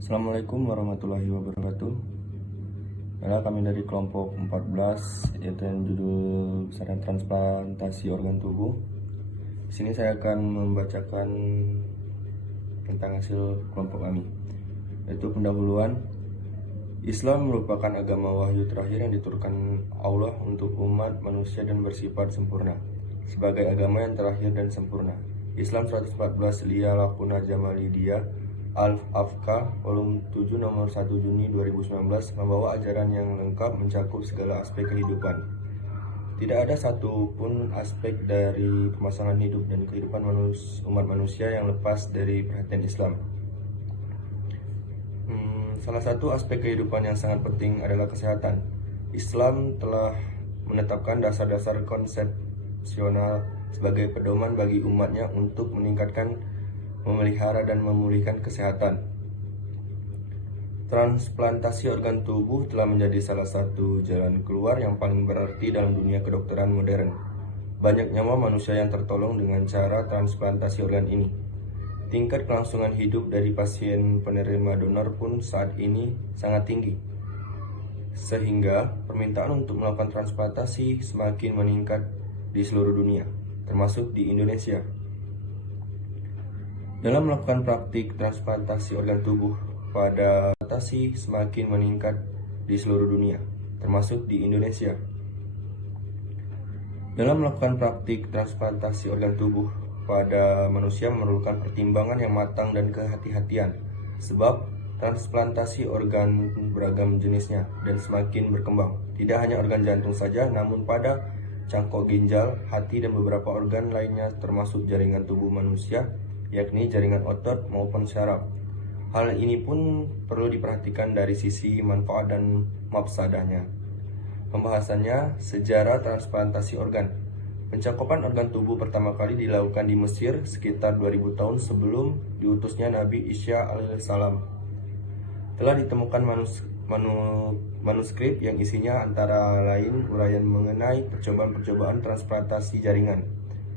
Assalamualaikum warahmatullahi wabarakatuh. Adalah kami dari kelompok 14, yaitu yang judul besaran transplantasi organ tubuh. Di sini saya akan membacakan tentang hasil kelompok kami, yaitu pendahuluan. Islam merupakan agama wahyu terakhir yang diturunkan Allah untuk umat manusia dan bersifat sempurna. Sebagai agama yang terakhir dan sempurna, Islam 114 Lia Lakuna Jamalidia Al-Afka, volume 7 nomor 1 Juni 2019 membawa ajaran yang lengkap mencakup segala aspek kehidupan. Tidak ada satu pun aspek dari permasalahan hidup dan kehidupan umat manusia yang lepas dari perhatian Islam. Salah satu aspek kehidupan yang sangat penting adalah kesehatan. Islam telah menetapkan dasar-dasar konsepsional sebagai pedoman bagi umatnya untuk meningkatkan, memelihara dan memulihkan kesehatan. Transplantasi organ tubuh telah menjadi salah satu jalan keluar yang paling berarti dalam dunia kedokteran modern. Banyak nyawa manusia yang tertolong dengan cara transplantasi organ ini. Tingkat kelangsungan hidup dari pasien penerima donor pun saat ini sangat tinggi, sehingga permintaan untuk melakukan transplantasi semakin meningkat di seluruh dunia, termasuk di Indonesia. Dalam melakukan praktik transplantasi organ tubuh pada transplantasi semakin meningkat di seluruh dunia, termasuk di Indonesia. Dalam melakukan praktik transplantasi organ tubuh pada manusia memerlukan pertimbangan yang matang dan kehati-hatian, sebab transplantasi organ beragam jenisnya dan semakin berkembang. Tidak hanya organ jantung saja, namun pada cangkok ginjal, hati, dan beberapa organ lainnya termasuk jaringan tubuh manusia, yakni jaringan otot maupun syaraf. Hal ini pun perlu diperhatikan dari sisi manfaat dan mafsadahnya. Pembahasannya, sejarah transplantasi organ. Pencakupan organ tubuh pertama kali dilakukan di Mesir sekitar 2000 tahun sebelum diutusnya Nabi Isa alaihissalam. Telah ditemukan manuskrip yang isinya antara lain uraian mengenai percobaan-percobaan transplantasi jaringan.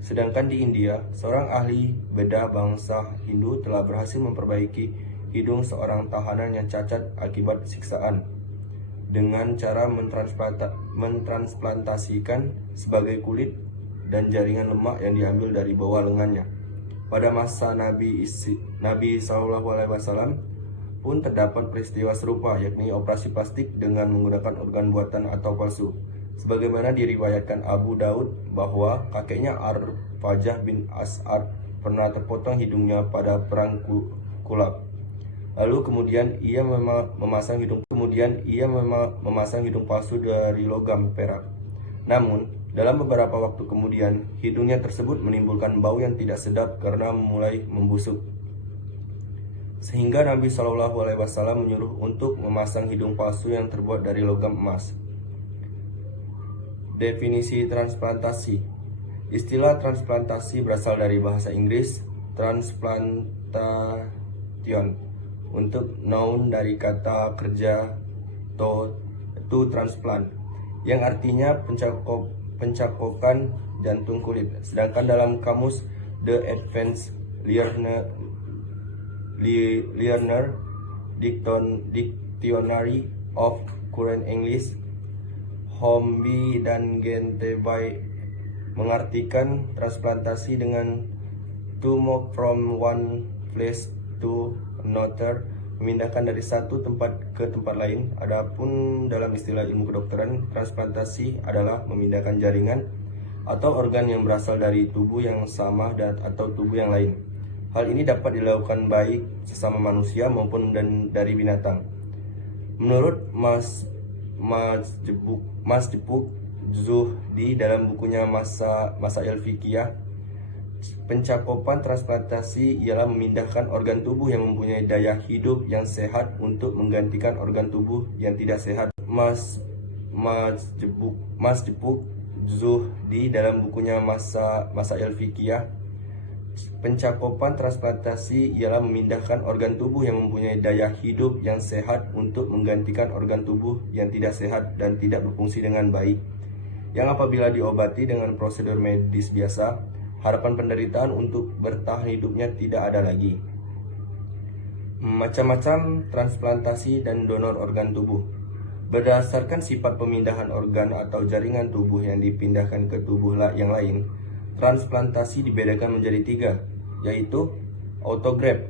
Sedangkan di India, seorang ahli bedah bangsa Hindu telah berhasil memperbaiki hidung seorang tahanan yang cacat akibat siksaan dengan cara mentransplantasikan sebagai kulit dan jaringan lemak yang diambil dari bawah lengannya. Pada masa Nabi SAW pun terdapat peristiwa serupa, yakni operasi plastik dengan menggunakan organ buatan atau palsu. Sebagaimana diriwayatkan Abu Daud bahwa kakeknya Ar-Fajah bin As'ad pernah terpotong hidungnya pada perang Kulab. Lalu kemudian ia memasang hidung palsu dari logam perak. Namun, dalam beberapa waktu kemudian, hidungnya tersebut menimbulkan bau yang tidak sedap karena mulai membusuk. Sehingga Nabi SAW menyuruh untuk memasang hidung palsu yang terbuat dari logam emas. Definisi transplantasi. Istilah transplantasi berasal dari bahasa Inggris transplantation, untuk noun dari kata kerja to transplant, yang artinya pencakokan jantung kulit. Sedangkan dalam kamus The Advanced Learner Dictionary of Current English, Hombi dan Gentebay mengartikan transplantasi dengan to move from one place to another, memindahkan dari satu tempat ke tempat lain. Adapun dalam istilah ilmu kedokteran, transplantasi adalah memindahkan jaringan atau organ yang berasal dari tubuh yang sama atau tubuh yang lain. Hal ini dapat dilakukan baik sesama manusia maupun dari binatang. Menurut Mas Jepuk Zuhdi dalam bukunya Masail Fikih, pencakupan transplantasi ialah memindahkan organ tubuh yang mempunyai daya hidup yang sehat untuk menggantikan organ tubuh yang tidak sehat. Mas Jepuk Zuhdi dalam bukunya Masail Fikih, pencakupan transplantasi ialah memindahkan organ tubuh yang mempunyai daya hidup yang sehat untuk menggantikan organ tubuh yang tidak sehat dan tidak berfungsi dengan baik, yang apabila diobati dengan prosedur medis biasa, harapan penderitaan untuk bertahan hidupnya tidak ada lagi. Macam-macam transplantasi dan donor organ tubuh. Berdasarkan sifat pemindahan organ atau jaringan tubuh yang dipindahkan ke tubuh yang lain, transplantasi dibedakan menjadi 3, yaitu autograft.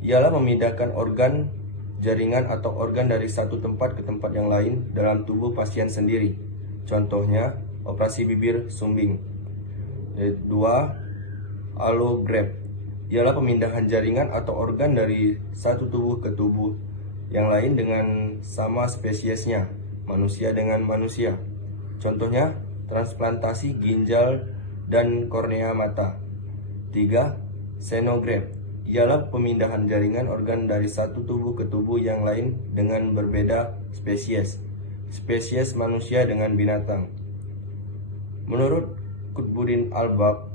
Ialah memindahkan organ, jaringan atau organ dari satu tempat ke tempat yang lain dalam tubuh pasien sendiri. Contohnya, operasi bibir sumbing. 2. Allograft. Ialah pemindahan jaringan atau organ dari satu tubuh ke tubuh yang lain dengan sama spesiesnya, manusia dengan manusia. Contohnya, transplantasi ginjal dan kornea mata. 3. Xenograft. Ialah pemindahan jaringan organ dari satu tubuh ke tubuh yang lain dengan berbeda spesies. Spesies manusia dengan binatang. Menurut Qutbuddin Albab,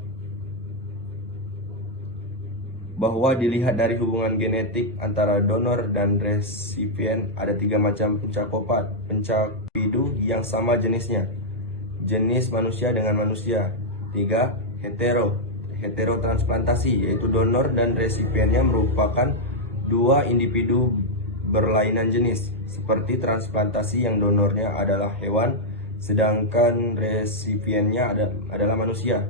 bahwa dilihat dari hubungan genetik antara donor dan resipien ada 3 macam pencapidu yang sama jenisnya. Jenis manusia dengan manusia. 3. Heterotransplantasi, yaitu donor dan resipiennya merupakan 2 individu berlainan jenis, seperti transplantasi yang donornya adalah hewan, sedangkan resipiennya adalah manusia.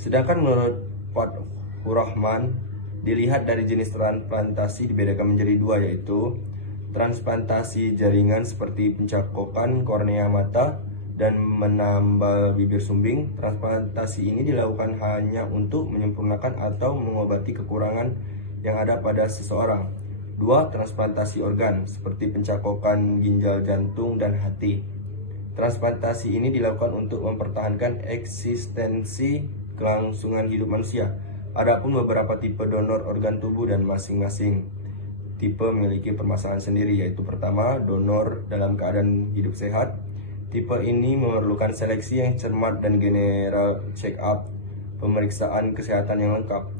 Sedangkan menurut Fathur Rahman, dilihat dari jenis transplantasi dibedakan menjadi 2, yaitu transplantasi jaringan seperti pencakokan kornea mata dan menambal bibir sumbing. Transplantasi ini dilakukan hanya untuk menyempurnakan atau mengobati kekurangan yang ada pada seseorang. 2. Transplantasi organ seperti pencakokan ginjal, jantung, dan hati. Transplantasi ini dilakukan untuk mempertahankan eksistensi kelangsungan hidup manusia. Adapun beberapa tipe donor organ tubuh dan masing-masing tipe memiliki permasalahan sendiri, yaitu pertama, donor dalam keadaan hidup sehat. Tipe ini memerlukan seleksi yang cermat dan general check-up, pemeriksaan kesehatan yang lengkap,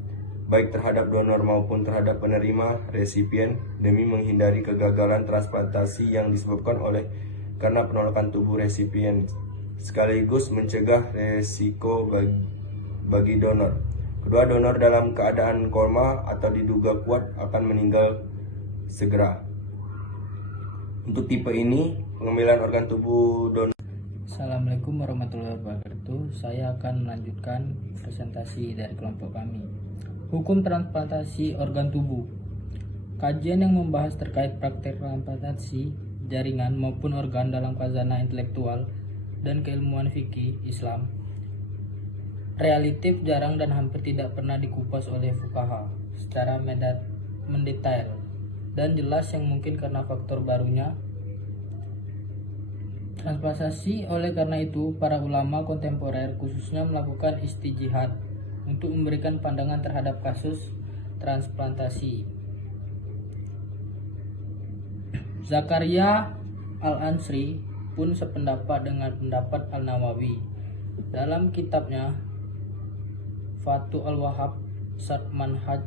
baik terhadap donor maupun terhadap penerima resipien, demi menghindari kegagalan transplantasi yang disebabkan karena penolakan tubuh resipien, sekaligus mencegah resiko bagi donor. Kedua, donor dalam keadaan koma atau diduga kuat akan meninggal segera. Untuk tipe ini, pengambilan organ tubuh donor. Assalamualaikum warahmatullahi wabarakatuh. Saya akan melanjutkan presentasi dari kelompok kami. Hukum transplantasi organ tubuh. Kajian yang membahas terkait praktek transplantasi jaringan maupun organ dalam khazanah intelektual dan keilmuan fikih Islam relatif jarang dan hampir tidak pernah dikupas oleh fuqaha secara mendetail dan jelas, yang mungkin karena faktor barunya transplantasi. Oleh karena itu, para ulama kontemporer khususnya melakukan istijtihad untuk memberikan pandangan terhadap kasus transplantasi. Zakaria Al-Ansri pun sependapat dengan pendapat Al-Nawawi dalam kitabnya Fatu Al-Wahhab Syarh Manhaj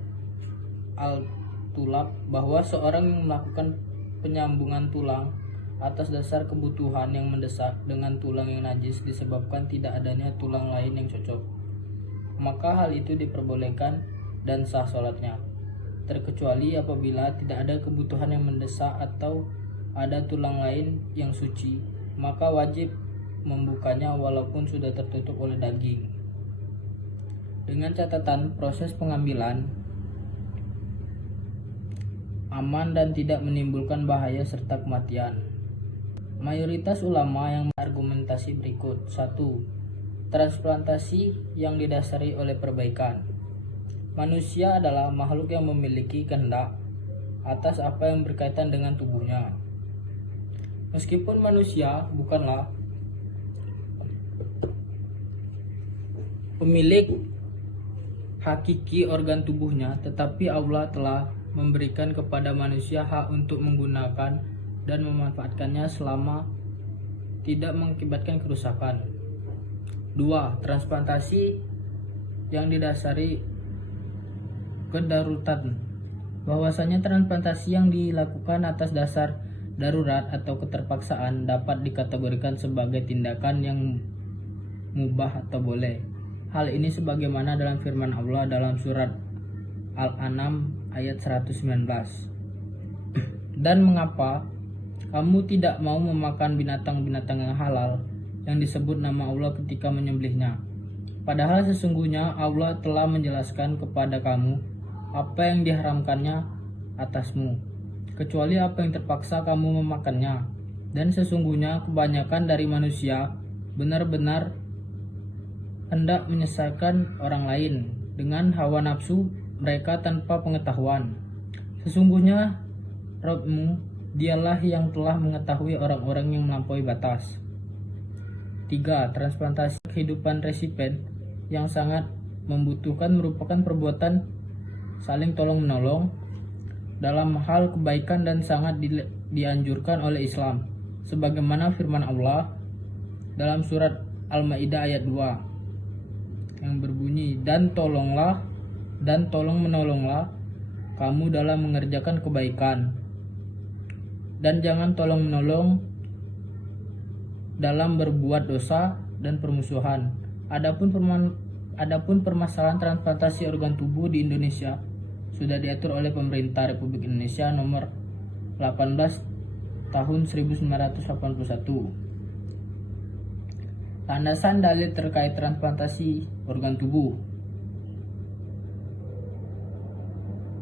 Al-Tulab, bahwa seorang yang melakukan penyambungan tulang atas dasar kebutuhan yang mendesak dengan tulang yang najis disebabkan tidak adanya tulang lain yang cocok, maka hal itu diperbolehkan dan sah sholatnya, terkecuali apabila tidak ada kebutuhan yang mendesak atau ada tulang lain yang suci, maka wajib membukanya walaupun sudah tertutup oleh daging, dengan catatan proses pengambilan aman dan tidak menimbulkan bahaya serta kematian. Mayoritas ulama yang argumentasi berikut. 1. Transplantasi yang didasari oleh perbaikan. Manusia adalah makhluk yang memiliki kehendak atas apa yang berkaitan dengan tubuhnya. Meskipun manusia bukanlah pemilik hakiki organ tubuhnya, tetapi Allah telah memberikan kepada manusia hak untuk menggunakan dan memanfaatkannya selama tidak mengakibatkan kerusakan. 2. Transplantasi yang didasari kedaruratan. Bahwasanya transplantasi yang dilakukan atas dasar darurat atau keterpaksaan dapat dikategorikan sebagai tindakan yang mubah atau boleh. Hal ini sebagaimana dalam firman Allah dalam surat Al-An'am ayat 119. Dan mengapa kamu tidak mau memakan binatang-binatang yang halal yang disebut nama Allah ketika menyembelihnya? Padahal sesungguhnya Allah telah menjelaskan kepada kamu apa yang diharamkannya atasmu, kecuali apa yang terpaksa kamu memakannya. Dan sesungguhnya kebanyakan dari manusia benar-benar hendak menyesatkan orang lain dengan hawa nafsu mereka tanpa pengetahuan. Sesungguhnya Rabbmu, dialah yang telah mengetahui orang-orang yang melampaui batas. 3. Transplantasi kehidupan resipien yang sangat membutuhkan merupakan perbuatan saling tolong-menolong dalam hal kebaikan dan sangat dianjurkan oleh Islam. Sebagaimana firman Allah dalam surat Al-Maidah ayat 2 yang berbunyi, dan tolong menolonglah kamu dalam mengerjakan kebaikan, dan jangan tolong menolong dalam berbuat dosa dan permusuhan. Adapun permasalahan transplantasi organ tubuh di Indonesia sudah diatur oleh Pemerintah Republik Indonesia nomor 18 tahun 1981. Landasan dalil terkait transplantasi organ tubuh.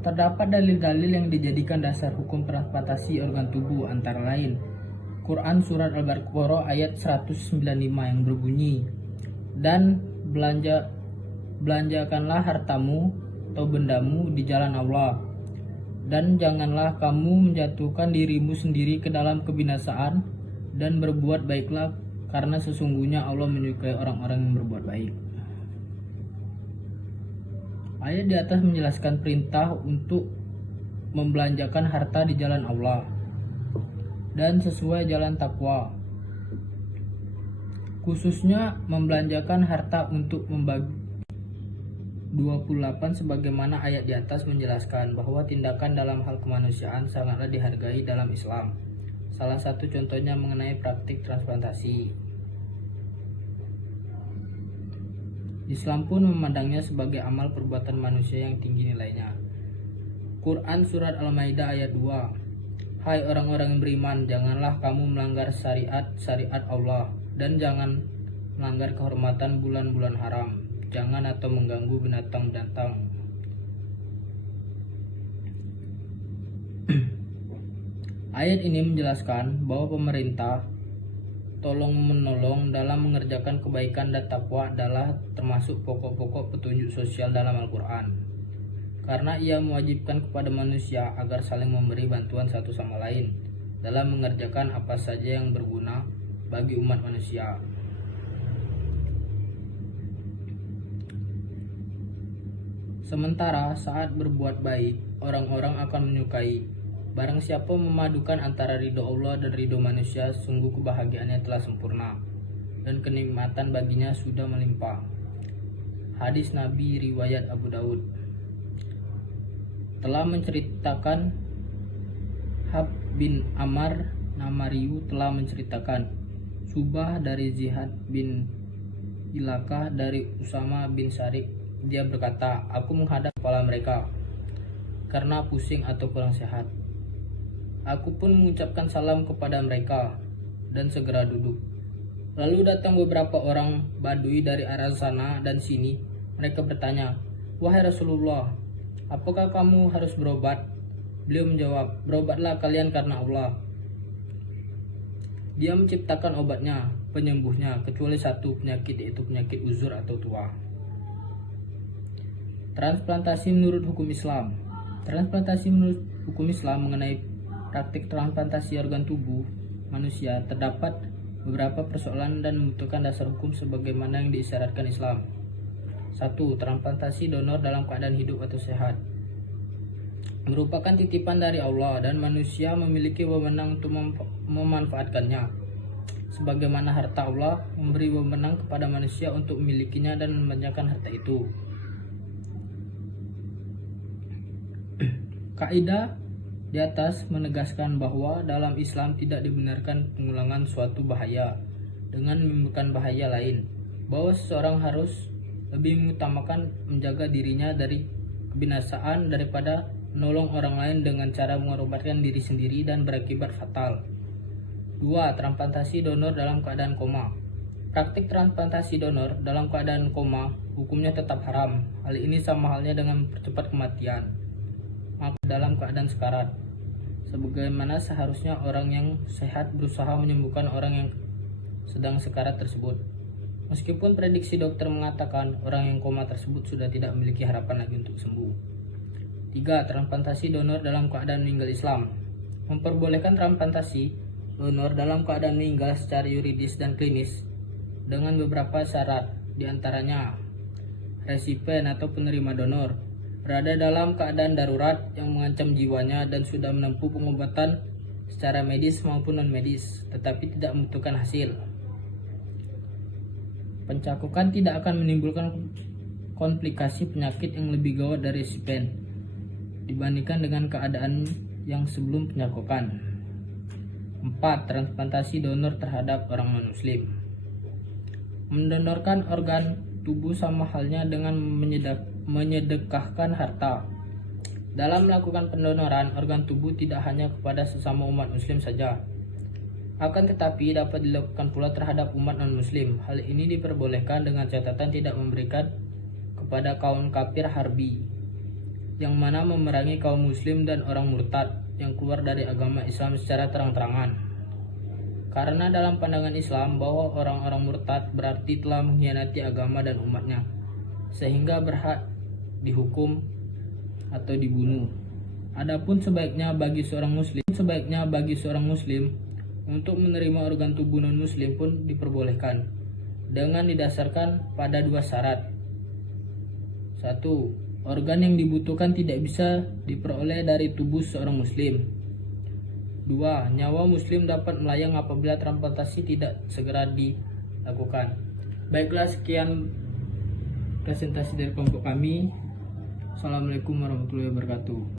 Terdapat dalil-dalil yang dijadikan dasar hukum transplantasi organ tubuh, antara lain Quran Surat Al-Baqarah ayat 195 yang berbunyi, dan belanjakanlah hartamu atau bendamu di jalan Allah, dan janganlah kamu menjatuhkan dirimu sendiri ke dalam kebinasaan, dan berbuat baiklah, karena sesungguhnya Allah menyukai orang-orang yang berbuat baik. Ayat di atas menjelaskan perintah untuk membelanjakan harta di jalan Allah dan sesuai jalan takwa, khususnya membelanjakan harta untuk membagi 28, sebagaimana ayat di atas menjelaskan bahwa tindakan dalam hal kemanusiaan sangatlah dihargai dalam Islam. Salah satu contohnya mengenai praktik transplantasi. Islam pun memandangnya sebagai amal perbuatan manusia yang tinggi nilainya. Quran Surat Al-Maidah ayat 2, hai orang-orang yang beriman, janganlah kamu melanggar syariat Allah, dan jangan melanggar kehormatan bulan-bulan haram. Jangan atau mengganggu binatang-binatang. Ayat ini menjelaskan bahwa pemerintah tolong menolong dalam mengerjakan kebaikan dan takwa adalah termasuk pokok-pokok petunjuk sosial dalam Al-Quran, karena ia mewajibkan kepada manusia agar saling memberi bantuan satu sama lain dalam mengerjakan apa saja yang berguna bagi umat manusia. Sementara saat berbuat baik, orang-orang akan menyukai. Barang siapa memadukan antara ridho Allah dan ridho manusia, sungguh kebahagiaannya telah sempurna, dan kenikmatan baginya sudah melimpah. Hadis Nabi riwayat Abu Daud. Telah menceritakan Hab bin Amar Namariyu telah menceritakan Subah dari Zihad bin Ilakah dari Usama bin Syarik. Dia berkata, aku menghadap kepala mereka karena pusing atau kurang sehat. Aku pun mengucapkan salam kepada mereka dan segera duduk. Lalu datang beberapa orang Badui dari arah sana dan sini. Mereka bertanya, wahai Rasulullah, apakah kamu harus berobat? Beliau menjawab, berobatlah kalian karena Allah. Dia menciptakan obatnya, penyembuhnya, kecuali satu penyakit, yaitu penyakit uzur atau tua. Transplantasi menurut hukum Islam. Transplantasi menurut hukum Islam mengenai praktik transplantasi organ tubuh manusia terdapat beberapa persoalan dan membutuhkan dasar hukum sebagaimana yang diisyaratkan Islam. 1. Transplantasi donor dalam keadaan hidup atau sehat merupakan titipan dari Allah dan manusia memiliki wewenang untuk memanfaatkannya. Sebagaimana harta Allah memberi wewenang kepada manusia untuk memilikinya dan membanyakan harta itu. Kaidah di atas menegaskan bahwa dalam Islam tidak dibenarkan pengulangan suatu bahaya dengan menimbulkan bahaya lain, bahwa seseorang harus lebih mengutamakan menjaga dirinya dari kebinasaan daripada menolong orang lain dengan cara mengorbankan diri sendiri dan berakibat fatal. 2. Transplantasi donor dalam keadaan koma. Praktik transplantasi donor dalam keadaan koma hukumnya tetap haram. Hal ini sama halnya dengan mempercepat kematian dalam keadaan sekarat. Sebagaimana seharusnya orang yang sehat berusaha menyembuhkan orang yang sedang sekarat tersebut. Meskipun prediksi dokter mengatakan orang yang koma tersebut sudah tidak memiliki harapan lagi untuk sembuh. 3. Transplantasi donor dalam keadaan meninggal Islam. Memperbolehkan transplantasi donor dalam keadaan meninggal secara yuridis dan klinis dengan beberapa syarat, diantaranya resipien atau penerima donor berada dalam keadaan darurat yang mengancam jiwanya dan sudah menempuh pengobatan secara medis maupun non-medis, tetapi tidak membutuhkan hasil. Pencakupan tidak akan menimbulkan komplikasi penyakit yang lebih gawat dari resipien dibandingkan dengan keadaan yang sebelum pencakupan. 4. Transplantasi donor terhadap orang non-muslim. Mendonorkan organ tubuh sama halnya dengan menyedekahkan harta. Dalam melakukan pendonoran organ tubuh tidak hanya kepada sesama umat muslim saja, akan tetapi dapat dilakukan pula terhadap umat non-muslim. Hal ini diperbolehkan dengan catatan tidak memberikan kepada kaum kafir harbi, yang mana memerangi kaum muslim dan orang murtad yang keluar dari agama Islam secara terang-terangan. Karena dalam pandangan Islam bahwa orang-orang murtad berarti telah mengkhianati agama dan umatnya, sehingga berhak dihukum atau dibunuh. Adapun sebaiknya bagi seorang muslim untuk menerima organ tubuh non-muslim pun diperbolehkan dengan didasarkan pada 2 syarat. 1. Organ yang dibutuhkan tidak bisa diperoleh dari tubuh seorang muslim. 2. Nyawa muslim dapat melayang apabila transplantasi tidak segera dilakukan. Baiklah, sekian presentasi dari kelompok kami. Assalamualaikum warahmatullahi wabarakatuh.